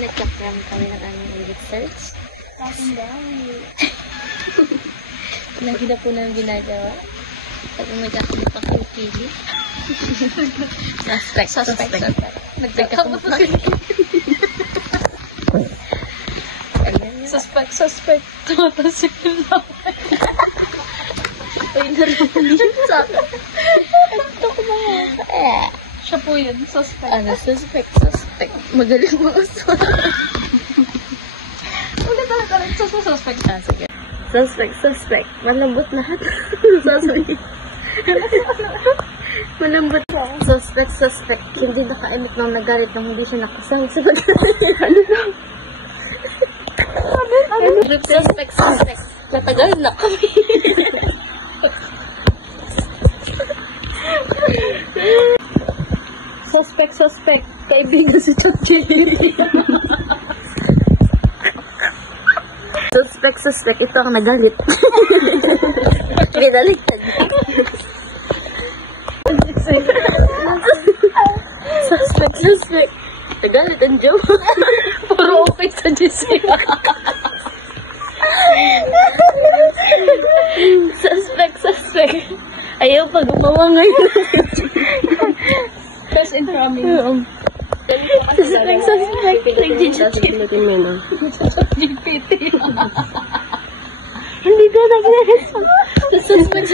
nagka-cram kami ng aming research. Lagi na po namin ginagawa. Sabi magkakapagpakipili. Suspect. Nagkakapagpakipili. Suspect. Tumatasik yung laman. Uy, narinig sa akin. Ito ko mga. Siya po yun, suspect. Ano, suspect. Magaling mga ulit talaga. Suspect. Sige. Suspect. Malambot lahat. Suspect. Malambot. Suspect. Hindi nakaimik nang nagalit nang hindi siya nakasang. Ano lang? Suspect. Natagal na kami. Suspect. Kaibigan si ChatGPT. Suspect. Ito ang nagalit. Binaliktad. Suspect. Nagalit ang joke. Puro okay sa Jessica. Suspect. Ayaw pa gumawa ngayon. First in promise. Suspect. Nag-GPT. Hindi ko nag-realize. Suspect.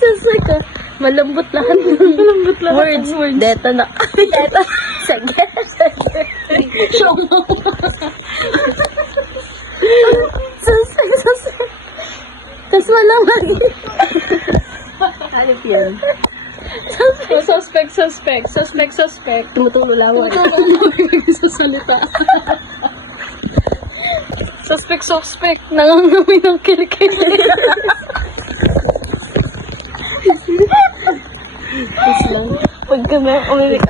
Suspect. Malambot lahat. Words. Deta na. Sige. Show mo. Suspect. Tapos walang lagi. Halip yan. Suspect. Tumutulawan. Sa salita. Suspect. Nangangamoy ng kilikili. Tapos lang. Pag kami umimik.